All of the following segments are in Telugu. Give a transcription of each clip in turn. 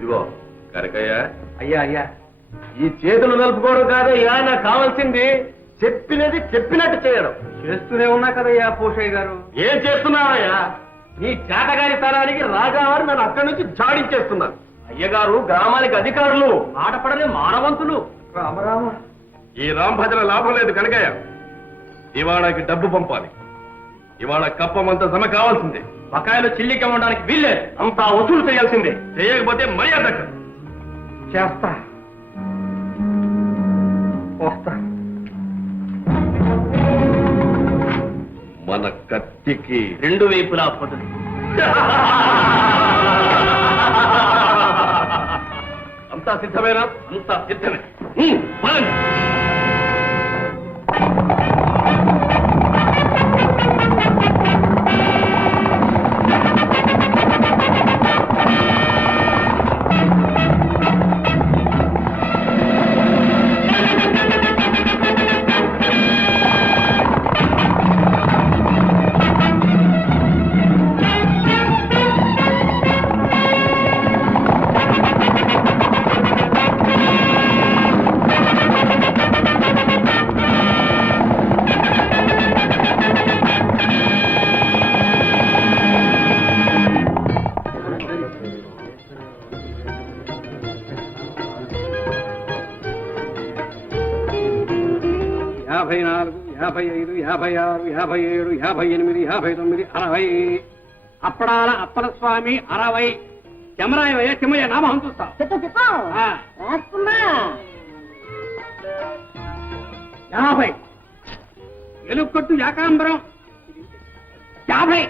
ఇదిగో కనకయ్య. అయ్యా అయ్యా, ఈ చేతులు నలుపుకోవడం కాదయ్యా, నాకు కావాల్సింది చెప్పినది చెప్పినట్టు చేయడం. చేస్తూనే ఉన్నా కదయ్యా పోషయ్య గారు. ఏం చేస్తున్నారయ్యా? నీ చేతగారి తరానికి రాజావారు నన్ను అక్కడి నుంచి జాడించేస్తున్నారు. అయ్యగారు గ్రామానికి అధికారులు, ఆటపడని మానవంతులు. రామరామ, ఈ రాంభద్ర లాభం లేదు కనకయ్య. ఇవాళకి డబ్బు పంపాలి. ఇవాళ కప్పమంత జమ కావాల్సిందే. బకాయిలు చిల్లికి ఇవ్వడానికి వీల్లేదు, అంతా వసూలు చేయాల్సిందే. చేయకపోతే మర్యాద దక్కదు. చేస్తా, వస్తా. మన కత్తికి 2 వైపులా పదులు. అంతా సిద్ధమేనా? అంతా సిద్ధమే. పదండి. యాభై 54, 55, 56, 57, 58, 59, 60. అప్పడాల అప్పల స్వామి 60. చెమరాయ తిమ్మయ్య నామం చూస్తా. ఆ. 50. ఎలుకొట్టు యాకాంబరం 50.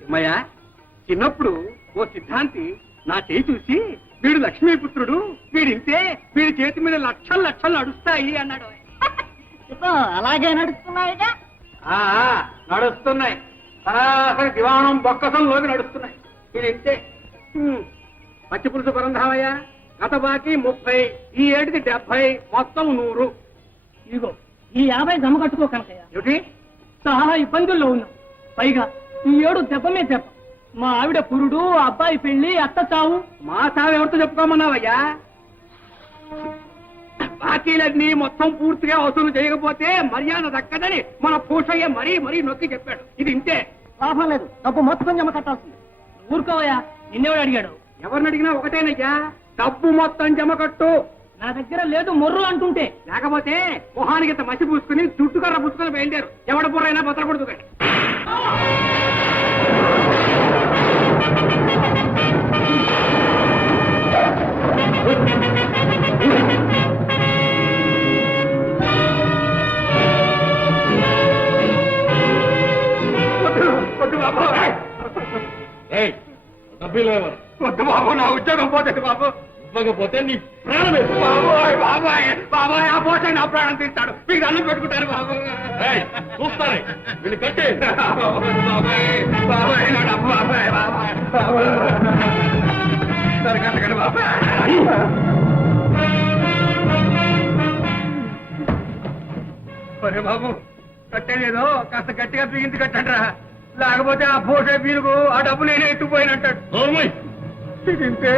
తిమ్మయ్య, చిన్నప్పుడు ఓ సిద్ధాంతి నా చేయి చూసి వీడు లక్ష్మీపుత్రుడు, వీడింతే, వీడి చేతి మీద లక్షలు లక్షలు నడుస్తాయి అన్నాడు. అలాగే నడుస్తున్నాయిగా. నడుస్తున్నాయి. సరాసరి దివాణం బొక్కసంలోకి నడుస్తున్నాయి. వీడింతే. పచ్చి పులుసు పరంధామయ్య, గత బాకీ 30, ఈ ఏటిది 70, మొత్తం 100. ఇదిగో ఈ 50 జమ కట్టుకో కనకయ్య. ఏమిటి? చాలా ఇబ్బందుల్లో ఉన్నాం. పైగా ఈ 7 దెబ్బ మీద దెబ్బ. మా ఆవిడ పురుడు, అబ్బాయి పెళ్లి, అత్త చావు. మా సాగు ఎవరితో చెప్పుకోమన్నావయ్యా? బాకీలన్నీ మొత్తం పూర్తిగా వసూలు చేయకపోతే మర్యాద దక్కదని మన పూషయ్య మరీ మరీ నొక్కి చెప్పాడు. ఇది ఇంతే. లాభం లేదు, డబ్బు మొత్తం జమ కట్టాల్సింది. ఊరుకోవయ్యా, నిన్నెవడు అడిగాడు? ఎవరిని అడిగినా ఒకటేనయ్యా, డబ్బు మొత్తం జమ కట్టు. నా దగ్గర లేదు మొర్రు అంటుంటే. లేకపోతే మొహానికి ఇంత మసి పూసుకుని చుట్టుకర్ర పుచ్చుకొని బయలుదేరు. ఎవడ బుర్రైనా బతలకూడదు. వద్దు బాబు, నా ఉద్యోగం పోతుంది బాబు. ఇవ్వకపోతే నీ ప్రాణమే. బాబోయ్ బాబాయ్ బాబాయ్, ఆ పోతే నా ప్రాణం తీస్తాడు. మీకు అన్నం పెట్టుకుంటారు బాబు. చూస్తానే వీళ్ళు కట్టే. బాబాయ్ బాబాయ్, నా డబ్బు బాబాయ్ బాబాయ్ బాబాయ్. సరే కట్టకండి బాబాయ్. ఒరే బాబు, కట్టేలేదో కాస్త గట్టిగా బిగించి కట్టండిరా. లేకపోతే ఆ పోసే పీనుకు ఆ డబ్బు నేనే ఎత్తుకుపోయినట్టాడు. నోర్మై. తింటే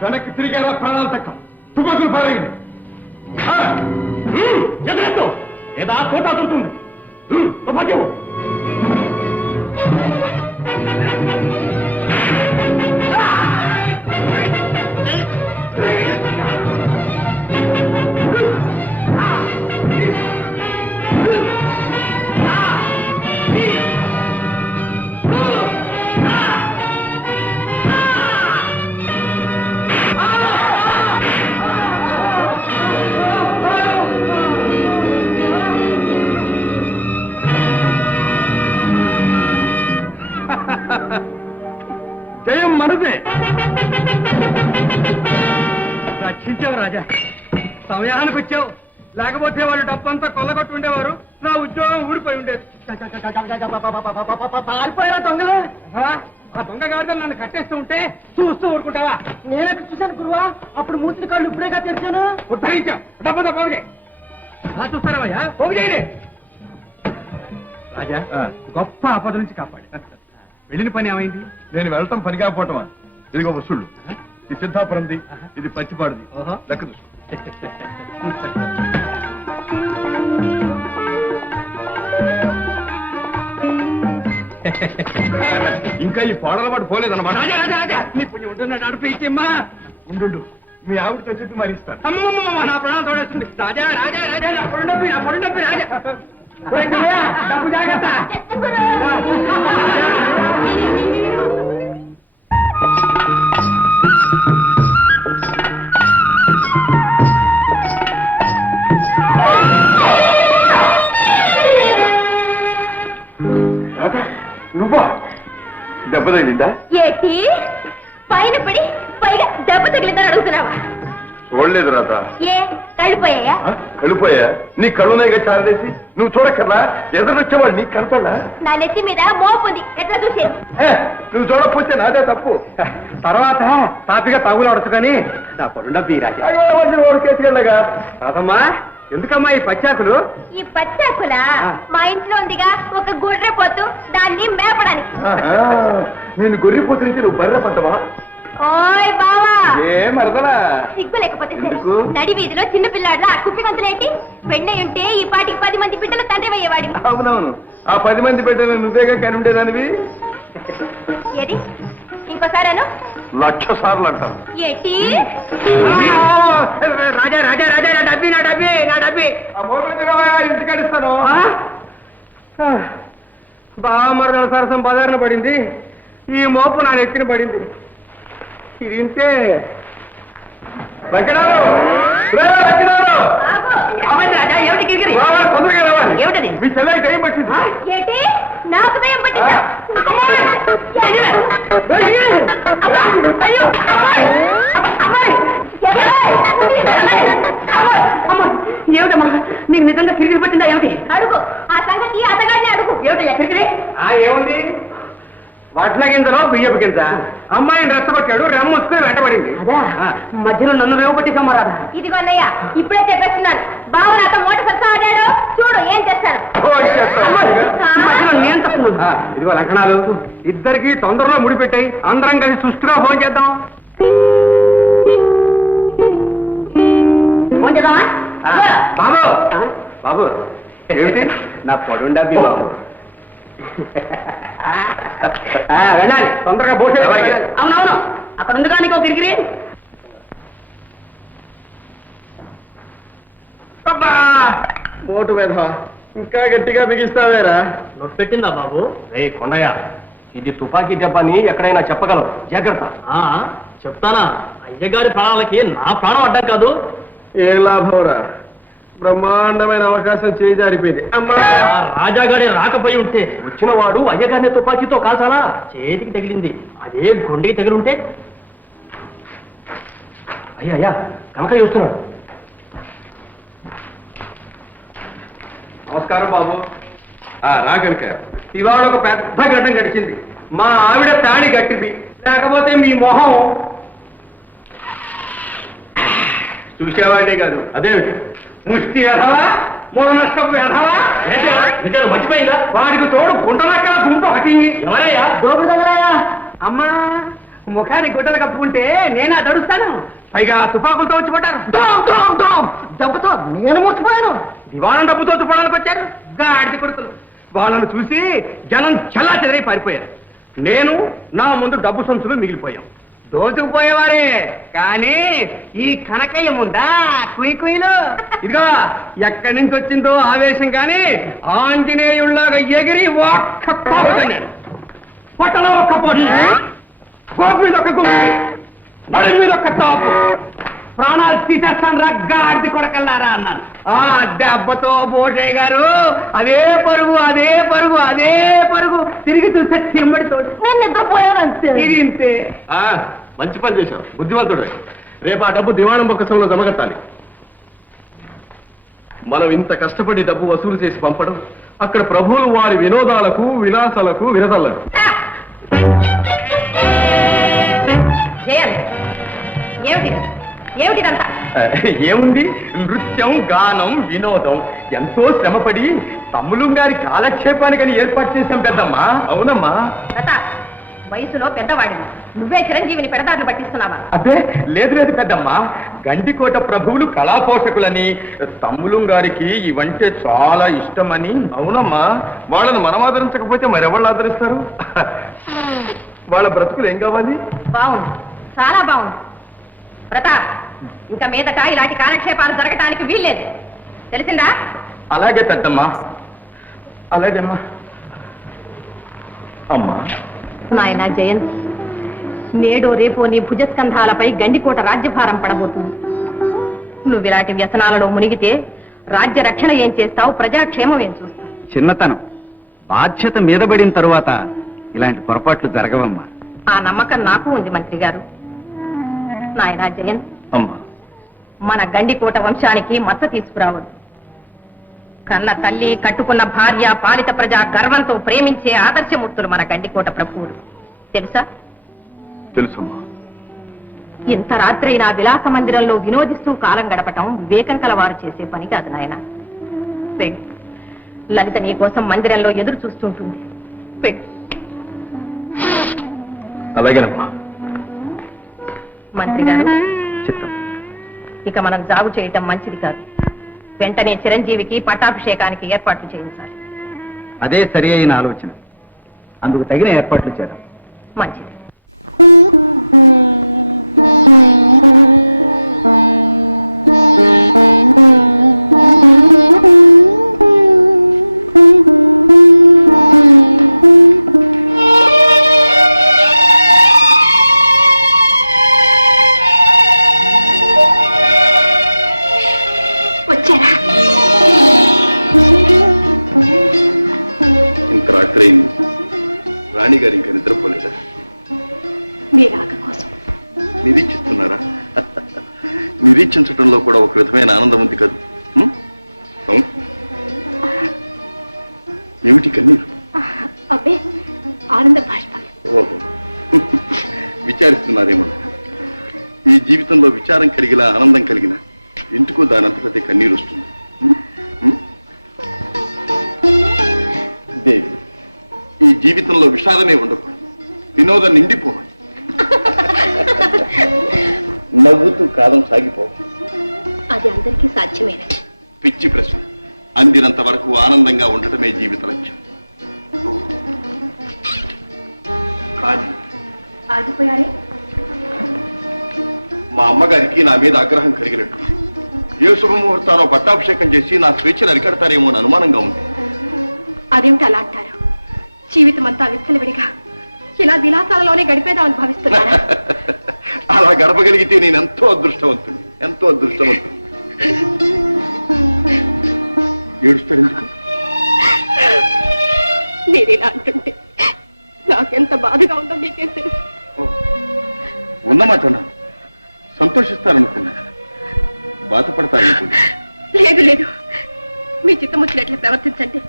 వెనక్కి తిరిగేలా ప్రాణాలు తక్కువ తుపాకులు పారేయండి ఎదురెత్తు ఏదా కోట దొరుకుతుంది తుపాకి జయం మనదే రక్షించావు రాజా సమయానికి వచ్చావు లేకపోతే వాళ్ళు డబ్బంతా కొల్లగొట్టు ఉండేవారు నా ఉద్యోగం ఊడిపోయి ఉండేది పారిపోయారా దొంగలు ఆ దొంగ గారితో నన్ను కట్టేస్తూ ఉంటే చూస్తూ ఊరుకుంటావా నేనెక్కడ చూశాను గురువా అప్పుడు మూసిన కాళ్ళు ఇప్పుడేగా తెరిచాను ఉద్ధరించావు డబ్బంతా పోగే అలా చూస్తారావయ్యా పోగు చేయండి రాజా గొప్ప ఆపద నుంచి కాపాడు వెళ్ళిన పని ఏమైంది నేను వెళ్ళటం పని కాకపోవటమా ఇదిగో వసూళ్ళు ఇది సిద్ధాపురంది ఇది పచ్చిపాడుది లెక్క చూసుకో ఇంకా ఈ పాడల పాటు పోలేదన్నమాట నీ పుణ్యం ఉంటున్నాడు నడిపించమ్మా ఉండు మీ ఆవిడతో చెప్పి మరి ఇస్తాను అమ్మమ్మ నా ప్రాణం తోడేస్తుంది రాజా రాజా రాజా నా పొడి డబ్బి రాజా డబ్బు జాగ్రత్త నువ్వా దెబ్బ తగిలిందా ఏటి పైన పడి పైగా దెబ్బ తగిలిందని అడుగుతున్నావా చూడలేదు రాత ఏ కళ్ళిపోయాయా కళ్ళిపోయా నీ కళ్ళునాయిగా చారదేసి నువ్వు చూడక్కర్లా ఎదురొచ్చేవాడు నీకు కనపడలా నా నెత్తి మీద మోపుంది ఎట్లా చూసేది నువ్వు చూడకపోతే నాదే తప్పు తర్వాత తాపిగా తగులు అడుచుకొని నా పొడి డబ్బి రాజా కేసుకెళ్ళగా రాదమ్మా ఎందుకమ్మా ఈ పచ్చాకులు ఈ పచ్చాకుల మా ఇంట్లో ఉందిగా ఒక గుర్రె పోతు దాన్ని మేపడానికి నేను గొర్రెపోతునికి నువ్వు బర్రె పంటవా ఓయ్ బావా ఏ మరదలా సిగ్గు లేకపోతే సరే. ఎందుకు? నడి వీధిలో చిన్న పిల్లాడ్లా కుప్పి గంతులేంటి పెళ్ళై ఉంటే ఈ పాటికి 10 మంది బిడ్డలు తండ్రి అయ్యేవాడివి అవునవును ఆ 10 మంది బిడ్డలు నువ్వేగా కని ఉండేదానివి ఏది ఇంకోసారేను 1,00,000 సార్లు అంటాను ఏటి రాజా రాజా రాజా నా డబ్బి నా డబ్బి నా డబ్బి ఇంటికడిస్తాను బామరదల సరసం బజారున పడింది ఈ మోపు నా నెత్తిన పడింది ఇది ఇంతే తొందరగా రావాలి ఏమిటది మీ చెల్లెకి టైం పట్టింది ఏటి నాకు దయ్యం పట్టిందా అయ్యో ఏమిటమ్మా నీకు నిజంగా కిరికిరి పట్టిందా ఏమిటి అడుగు ఆ సంగతి అతగాడిని అడుగు ఏమిటయ్యా కిరికిరి ఏముంది వడ్ల గింజలో బియ్యపు గింజ అమ్మాయిని రెచ్చగొట్టాడు రెమ్మొచ్చుకుని వెంటబడింది అదా మధ్యలో నన్ను రేవపట్టేసమ్మా రాదా ఇదిగో అన్నయ్య ఇప్పుడే చెప్పేస్తున్నాను బావ నాతో మోట సత్తా ఆడాడు చూడు ఏం చేస్తాడు మధ్యలో నేను తప్పున్నాను ఇదిగో లక్షణాలు ఇద్దరికి తొందరలో ముడిపెట్టాయి అందరం కలిసి సుష్టిగా ఫోన్ చేద్దాం ఫోన్ చేద్దామా బాబు బాబు ఏమిటి నా పొడుండా బాబు వెళ్ళాలి తొందరగా భోజనం అవునవును అక్కడ ఉంది కానీ ఇంకో కిరికిరి మోటు మీద ఇంకా గట్టిగా బిగిస్తావేరా నొప్పెట్టిందా బాబు రే కొండయ్య ఇది తుపాకీ దెబ్బని ఎక్కడైనా చెప్పగలవు జాగ్రత్త చెప్తానా అయ్యగారి ప్రాణాలకి నా ప్రాణం అడ్డం కాదు ఏం లాభంరా బ్రహ్మాండమైన అవకాశం చేజారిపోయింది ఆ రాజాగారి రాకపోయి ఉంటే వచ్చిన వాడు అయ్యగారిని తుపాకీతో కాల్చాలా చేతికి తగిలింది అదే గుండెకి తగిలి ఉంటే అయ్యా కనక చూస్తున్నాడు నమస్కారం బాబు రా కనుక ఇవాళ ఒక పెద్ద ఘటన గడిచింది మా ఆవిడ తాళి కట్టింది లేకపోతే మీ మొహం చూసేవాడే కాదు అదేమిటి ముష్టి ఎదవా మూల నష్టం ఎదవా మర్చిపోయిందా వాడికి తోడు గుంటలక్కడ గుంట ఒకటి ఎవరయ్యా అమ్మా ముఖానికి గుడ్డలు కప్పుకుంటే నేనా దడుస్తాను, పైగా తుపాకులతో వచ్చి పడ్డారు. దెబ్బతో నేను ముచ్చిపోయాను. దివాణం డబ్బుతో తుపడానికి వచ్చారు గాడిద కొడుకులు. వాళ్ళను చూసి జనం చల్లా చెదరై పారిపోయారు. నేను నా ముందు డబ్బు సంచులు మిగిలిపోయాం. దోచుకుపోయేవారే కానీ ఈ కనకయ్య ముందా కుయ్యలు. ఇదిగో ఎక్కడి నుంచి వచ్చిందో ఆవేశం కానీ ఆంజనేయుల్లాగా ఎగిరి ఒక్క పోతున్నాడు. పొట్టలో ఒక్క పొడి, గోపు మీద ఒక్క గుంపు, నడి మీద ఒక్క తాపు, ప్రాణాలు తీసేస్తాను రగ్గాడిది కొడకల్లారా అన్నాను. ఆ దెబ్బతో బోటయ్య గారు అదే పరుగు అదే పరుగు అదే పరుగు తిరిగి చూస్తే చిమ్మడితోడు నేను నిద్రపోయాను. అంతే ఇది ఇంతే. మంచి పని చేశావు, బుద్ధివంతుడు. రేపు ఆ డబ్బు దివాణం బొక్కసంలో జమగట్టాలి. మనం ఇంత కష్టపడి డబ్బు వసూలు చేసి పంపడం అక్కడ ప్రభువులు వారి వినోదాలకు విలాసాలకు విరదల్లరు. ఏముంది, నృత్యం గానం వినోదం ఎంతో శ్రమపడి తమ్ములు గారి కాలక్షేపానికని ఏర్పాటు చేశాం పెద్దమ్మా. అవునమ్మా. వయసులో పెద్దవాడిని నువ్వే చిరంజీవిని పెడదారులు పట్టిస్తున్నావా? అదే లేదు లేదు పెద్దమ్మా, గండికోట ప్రభువులు కళాపోషకులని తమ్ములు గారికి ఇవంటే చాలా ఇష్టమని. అవునమ్మా, వాళ్ళని మనం ఆదరించకపోతే మరెవాళ్ళు ఆదరిస్తారు? వాళ్ళ బ్రతుకులు ఏం కావాలి? బాగుంది, చాలా బాగుంది. ప్రతాప్, ఇంకా మీదట ఇలాంటి కాలక్షేపాలు జరగటానికి వీల్లేదు, తెలిసిందా? అలాగే పెద్దమ్మా, అలాగేమ్మా. అమ్మా నాయనా జయంత్, నేడో రేపో నీ భుజస్కంధాలపై గండికోట రాజ్యభారం పడబోతుంది. నువ్వు ఇలాంటి వ్యసనాలలో మునిగితే రాజ్య రక్షణ ఏం చేస్తావు, ప్రజాక్షేమం ఏం చూస్తావు? చిన్నతనం, బాధ్యత మీదబడిన తరువాత ఇలాంటి పొరపాట్లు జరగవమ్మా. ఆ నమ్మకం నాకు ఉంది మంత్రి గారు. నాయనా జయంత్, అమ్మా, మన గండికోట వంశానికి మచ్చ తీసుకురావద్దు. కన్న తల్లి, కట్టుకున్న భార్య, పాలిత ప్రజ గర్వంతో ప్రేమించే ఆదర్శమూర్తులు మన గండికోట ప్రభువులు, తెలుసా? తెలుసమ్మా. ఇంత రాత్రి నా విలాస మందిరంలో వినోదిస్తూ కాలం గడపటం వివేకం కలవారు చేసే పని కాదు నాయన. పెళ్ళి లలిత నీ కోసం మందిరంలో ఎదురు చూస్తుంటుంది. పెళ్ళి. అలాగేనమ్మా. మంత్రి గారు, చిత్తం. ఇక మనం జాగు చేయటం మంచిది కాదు. వెంటనే చిరంజీవికి పట్టాభిషేకానికి ఏర్పాట్లు చేయించాలి. అదే సరి అయిన ఆలోచన. అందుకు తగిన ఏర్పాట్లు చేద్దాం. మంచిది. ఇంత రాత్రి అయింది, రాణి గారు ఇంకా నిద్రపోలేదా? మీ రాక కోసం నిరీక్షిస్తున్నారా? నిరీక్షించడంలో కూడా ఒక విధమైన ఆనందం ఉంది కదా. అవును, ఏమిటి కన్నీరు? అబ్బే, ఆనంద బాష్పాలు. ఓహో, విచారిస్తున్నారేమో. ఈ జీవితంలో విచారం కలిగిన ఆనందం కలిగిన ఎందుకో దానంతటదే కన్నీరు వస్తుంది. దేవి, ఈ జీవితంలో విషాదమే ఉండకూడదు, వినోదం నిండిపోవాలి. నవ్వుతూ కాలం సాగిపోవాలి. అది అందరికీ సాధ్యమేనా? పిచ్చి ప్రశ్న. అందినంత వరకు ఆనందంగా ఉండటమే జీవిత లక్ష్యం. కానీ ఆగిపోయారే? మా అమ్మగారికి నా మీద ఆగ్రహం కలిగినట్టు ఏ శుభముహూర్తానో పట్టాభిషేకం చేసి నా స్వేచ్ఛను అరికడతారేమో అని అనుమానంగా ఉంది. అదేమిటి అలా అంటారు? జీవితం అంతా విచ్చలవిడిగా ఇలా విలాసాలలోనే గడిపేదామని భావిస్తున్నారా? అలా గడపగలిగితే నేను ఎంతో అదృష్టవంతుడు, ఎంతో అదృష్టవంతుడు. ఏడుస్తాడు ఎందుకు? మీరేలా అంటుంటే నాకెంత బాధగా ఉందో మీకేం తెలుసు. ఉన్నమాట సంతోషిస్తారనుకున్నా, బాధపడతారనుకున్నా. లేదు లేదు, మీ చిత్తం వచ్చినట్లు ప్రవర్తించండి.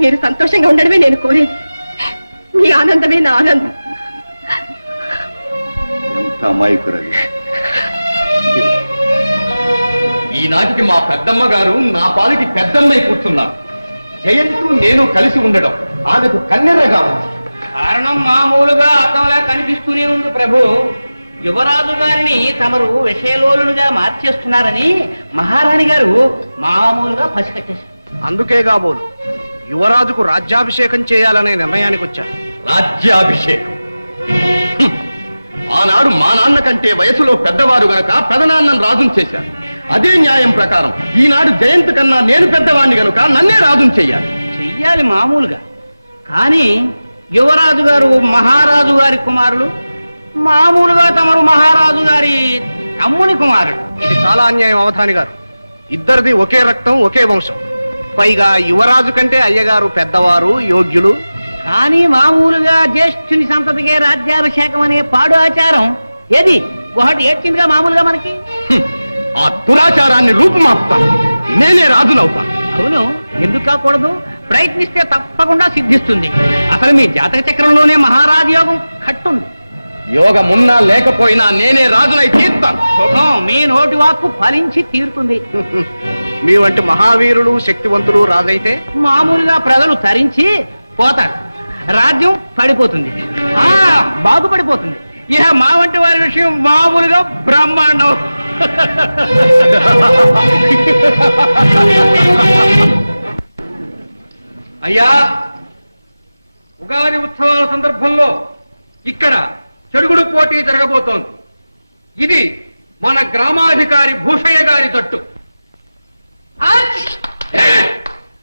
మీరు సంతోషంగా ఉండడమే నేను కోరేది. మీ ఆనందమే నా ఆనందం. ఎంత అమాయకురాలు. ఈనాటికి మా పెద్దమ్మ గారు నా పాలికి పెద్దమ్మై కూర్చున్నారు. జయంతు నేను కలిసి ఉండడం ఆమెకు కన్నెరగా ఉంది. కారణం మామూలుగా అర్థంలా కనిపిస్తూనే ఉంది ప్రభు. యువరాజు గారిని తమరు విషయలోలుగా మార్చేస్తున్నారని మహారాణి గారు మామూలుగా పసికట్టేశారు. అందుకే కాబోలు యువరాజుకు రాజ్యాభిషేకం చేయాలనే నిర్ణయానికి వచ్చాను. రాజ్యాభిషేకం హ్మ్. ఆనాడు మా నాన్న కంటే వయసులో పెద్దవారు గనక పెదనాన్నను రాజును చేశారు. అదే న్యాయం ప్రకారం ఈనాడు జయంత్ కన్నా నేను పెద్దవాణ్ణి గనుక నన్నే రాజును చెయ్యాలి. చెయ్యాలి మామూలుగా. కానీ యువరాజు గారు మహారాజు గారి కుమారులు, మామూలుగా తమరు మహారాజు గారి తమ్ముని కుమారుడు. ఇది చాలా అన్యాయం అవధాని గారు. ఇద్దరిది ఒకే రక్తం, ఒకే వంశం. పైగా యువరాజు కంటే అయ్యగారు పెద్దవారు, యోగ్యులు. కానీ మామూలుగా జ్యేష్ఠుని సంతతికే రాజ్యాభిషేకం అనే పాడు ఆచారం ఏది ఒకటి ఏడ్చిందిగా మామూలుగా మనకి. హ్మ్. ఆ దురాచారాన్ని రూపుమాపుతాను. నేనే రాజునవుతాను. అవును, ఎందుకు కాకూడదు? ప్రయత్నిస్తే తప్పకుండా సిద్ధిస్తుంది. అసలు మీ జాతక చక్రంలోనే మహారాజు యోగం కట్టుంది. యోగమున్నా లేకపోయినా నేనే రాజునై తీర్తాను. శుభం, మీ నోటి వాక్కు ఫలించి తీరుతుంది. మీ వంటి మహావీరులు, శక్తివంతులు రాజైతే మామూలుగా ప్రజలు తరించి పోతారు, రాజ్యం పడిపోతుంది, బాగుపడిపోతుంది. ఇక మా వంటి వారి విషయం మామూలుగా బ్రహ్మాండం. అయ్యా, ఉగాది ఉత్సవాల సందర్భంలో ఇక్కడ చెడుగుడు పోటీ జరగబోతోంది. ఇది మన గ్రామాధికారి భూషయ్య గారి తట్టు.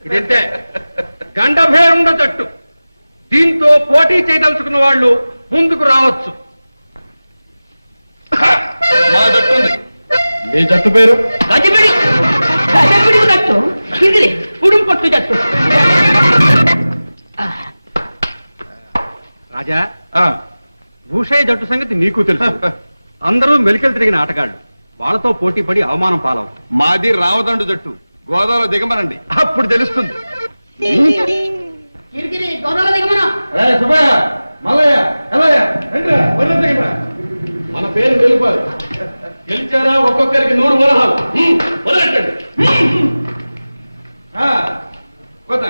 ఇదంతే గండభేరుండ తట్టు. దీంతో పోటీ చేయదలుచుకున్న వాళ్ళు ముందుకు రావచ్చు. మా జట్టు ఉంది. మీ జట్టు పేరు? గజిబిడి తట్టు, ఇది ఉడుం పట్టు తట్టు. రాజా, భూషయ్య జట్టు సంగతి నీకు తెలుసు. అందరూ మెలికలు తిరిగిన ఆటగాళ్ళు. వాళ్ళతో పోటీ పడి అవమానం పాలవుతారు. మాది రామదండు జట్టు. గోదావరి దిగమనండి, అప్పుడు తెలుస్తుంది. మన పేరు వెళ్ళిపోయి గెలిచారా ఒక్కొక్కరికి 100 వరహాలు. వదలట్టండి. కొత్త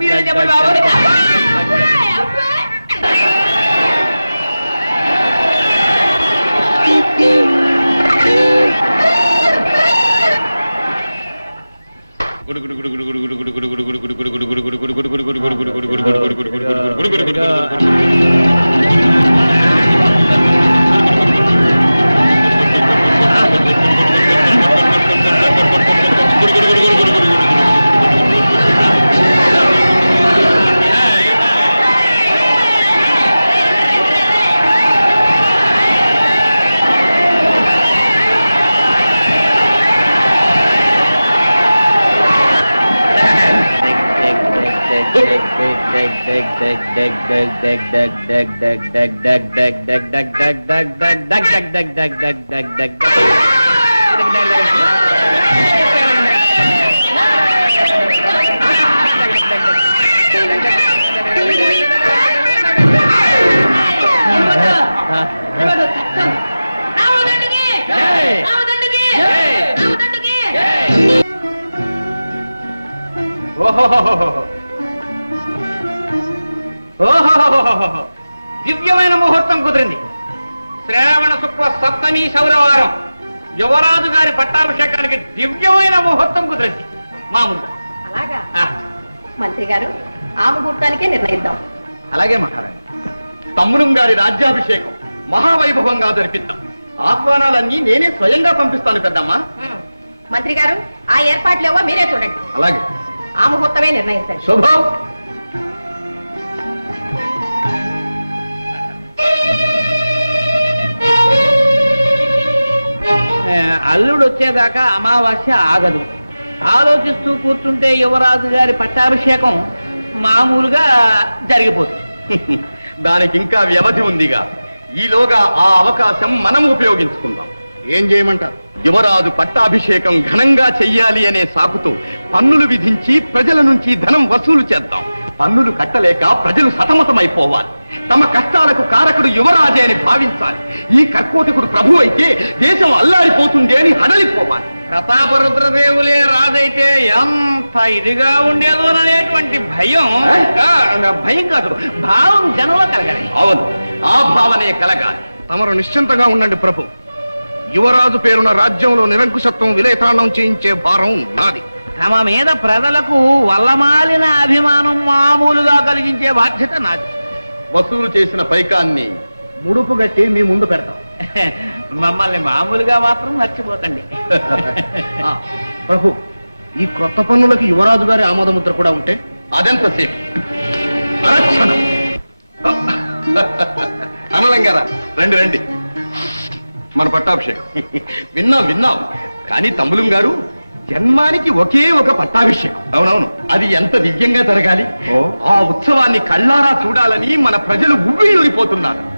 మీరే చెప్పండి బాబు. దివ్యమైన ముహూర్తం కుదిరింది. శ్రావణ శుక్ల సప్తమి శౌరవారం యువరాజు గారి పట్టాభిషేకానికి దివ్యమైన ముహూర్తం కుదిరింది. మామూలుగా అలాగా మంత్రి గారు ఆ ముహూర్తానికే నిర్ణయిద్దాం. అలాగే మహారాణి. తమ్ముడు గారి రాజ్యాభిషేకం మహావైభవంగా జరిపిద్దాం. ఆహ్వానాలన్నీ నేనే స్వయంగా పంపిస్తాను పెద్దమ్మా. మంత్రి గారు ఆ ఏర్పాట్లేవో మీరే చూడండి. అలాగే. ఆ ముహూర్తమే నిర్ణయిస్తారు. శుభం. అల్లుడు వచ్చేదాకా అమావాస్య ఆగదు. ఆలోచిస్తూ కూర్చుంటే యువరాజు గారి పట్టాభిషేకం మామూలుగా జరిగిపోతుంది. దానికి ఇంకా వ్యవధి ఉందిగా. ఈలోగా ఆ అవకాశం మనం ఉపయోగించుకుందాం. ఏం చేయమంటారు? యువరాజు పట్టాభిషేకం ఘనంగా చెయ్యాలి అనే సాకుతో పన్నులు విధించి ప్రజల నుంచి ధనం వసూలు చేద్దాం. పన్నులు కట్టలేక ప్రజలు సతమతమైపోవాలి. తమ కష్టాలకు కారకుడు యువరాజే అని భావించాలి. ఈ కర్కోటకుడు ప్రభు అయితే దేశం అల్లాడిపోతుంది అని హడలిపోవాలి. ప్రతాపరుద్రదేవులే రాజైతే ఎంత ఇదిగా ఉండేదోననేటువంటి భయం భయం కాదు, భావం జనంలో కలగాలి. అవును, ఆ భావనే కలగాలి. తమరు నిశ్చింతగా ఉండండి ప్రభు. యువరాజు పేరున రాజ్యంలో నిరంకుశత్వం విలేతాండం చేయించే భారం నాది. తమ మీద ప్రజలకు వల్లమాలిన అభిమానం మామూలుగా కలిగించే బాధ్యత నాది. వసూలు చేసిన పైకాన్ని ముడుపు గట్టి మీ ముందు పెడతాం. మమ్మల్ని మామూలుగా మాత్రం మర్చిపోకండి. ప్రభు, ఈ క్రొత్త పన్నులకి యువరాజు గారి ఆమోదముద్ర కూడా ఉంటే అదెంతసేపు? అరక్షణం. అనలంగారా, రండి రండి. మన పట్టాభిషేకం విన్నాం. కానీ తమ్ములం గారు, జన్మానికి ఒకే ఒక పట్టాభిషేకం. అవునవును, అది ఎంత దివ్యంగా జరగాలి. ఆ ఉత్సవాన్ని కళ్ళారా చూడాలని మన ప్రజలు ఉవ్విళ్ళూరిపోతున్నారు.